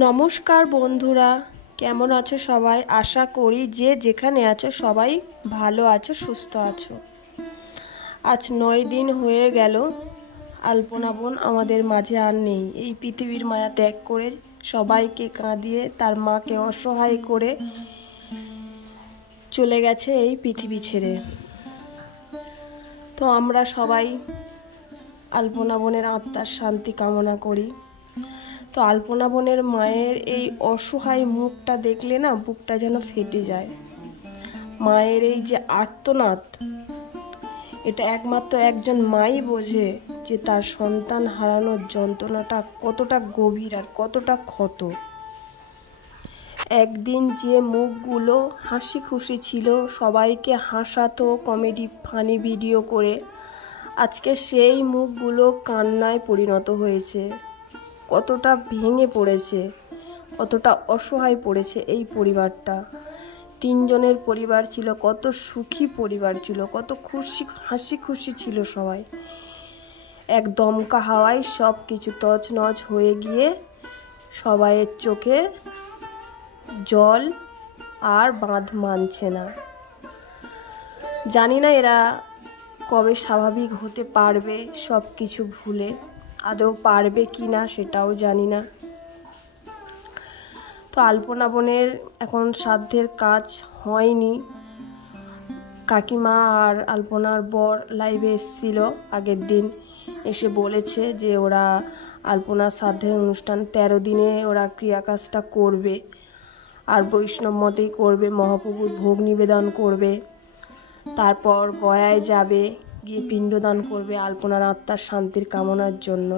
নমস্কার বন্ধুরা, কেমন আছো সবাই? আশা করি যে যেখানে আছো সবাই ভালো আছো, সুস্থ আছো। আজ 9 দিন হয়ে গেল আলপনা বোন আমাদের মাঝে আর নেই। এই পৃথিবীর মায়া ত্যাগ করে সবাইকে কাঁদিয়ে তার মাকে অসহায় করে চলে গেছে এই পৃথিবী ছেড়ে। তো আমরা সবাই আলপনা বোনের আত্মার শান্তি কামনা করি। তো আলপনা বোনের মায়ের এই অসহায় মুখটা দেখলে না বুকটা যেন ফেটে যায়। মায়ের এই যে আর্তনাদ, এটা একমাত্র একজন মাই বোঝে যে তার সন্তান হারানোর যন্ত্রণাটা কতটা গভীর আর কতটা ক্ষত। একদিন যে মুখগুলো হাসি খুশি ছিল, সবাইকে হাসাতো কমেডি ফানি ভিডিও করে, আজকে সেই মুখগুলো কান্নায় পরিণত হয়েছে। কতটা ভেঙে পড়েছে, কতটা অসহায় পড়েছে এই পরিবারটা। 3 জনের পরিবার ছিল, কত সুখী পরিবার ছিল, কত খুশি হাসি খুশি ছিল সবাই। এক দমকা হাওয়ায় সব কিছু তছনছ হয়ে গিয়ে সবাইয়ের চোখে জল আর বাঁধ মানছে না। জানি না এরা কবে স্বাভাবিক হতে পারবে, সব কিছু ভুলে আদৌ পারবে কি না সেটাও জানি না। তো আলপনা বোনের এখন শ্রাদ্ধের কাজ হয়নি। কাকিমা আর আলপনার বর লাইভে এসেছিল আগের দিন, এসে বলেছে যে ওরা আলপনার শ্রাদ্ধের অনুষ্ঠান 13 দিনে ওরা ক্রিয়াকাজটা করবে, আর বৈষ্ণব মতেই করবে, মহাপ্রভুর ভোগ নিবেদন করবে, তারপর গয়ায় যাবে, গিয়ে পিণ্ডদান করবে আলপনার আত্মার শান্তির কামনার জন্য।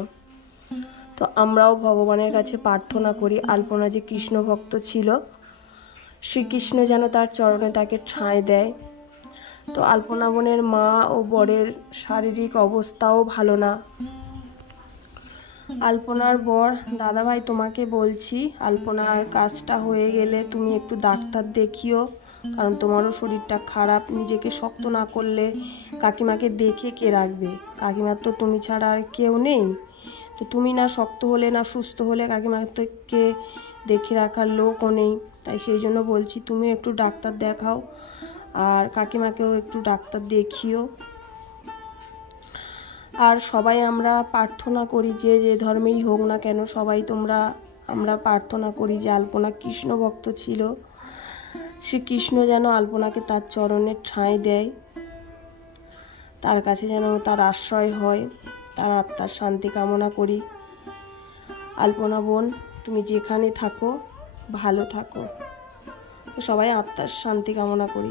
তো আমরাও ভগবানের কাছে প্রার্থনা করি আলপনা যে কৃষ্ণ ভক্ত ছিল, শ্রীকৃষ্ণ যেন তার চরণে তাকে ঠাঁই দেয়। তো আলপনা বোনের মা ও বরের শারীরিক অবস্থাও ভালো না। আলপনার বর, দাদাভাই তোমাকে বলছি, আলপনার কাজটা হয়ে গেলে তুমি একটু ডাক্তার দেখিও, কারণ তোমারও শরীরটা খারাপ। নিজেকে শক্ত না করলে কাকিমাকে দেখে কে রাখবে? কাকিমার তো তুমি ছাড়া আর কেউ নেই। তো তুমি না শক্ত হলে, না সুস্থ হলে কাকিমাকে দেখে রাখার লোকও নেই। তাই সেই জন্য বলছি তুমি একটু ডাক্তার দেখাও, আর কাকিমাকেও একটু ডাক্তার দেখিও। আর সবাই আমরা প্রার্থনা করি, যে যে ধর্মেই হোক না কেন, সবাই আমরা প্রার্থনা করি যে আলপনা কৃষ্ণ ভক্ত ছিল, শ্রীকৃষ্ণ যেন আলপনাকে তার চরণে ঠাঁই দেয়, তার কাছে যেন তার আশ্রয় হয়, তার আত্মার শান্তি কামনা করি। আলপনা বোন, তুমি যেখানে থাকো ভালো থাকো। তো সবাই আত্মার শান্তি কামনা করি।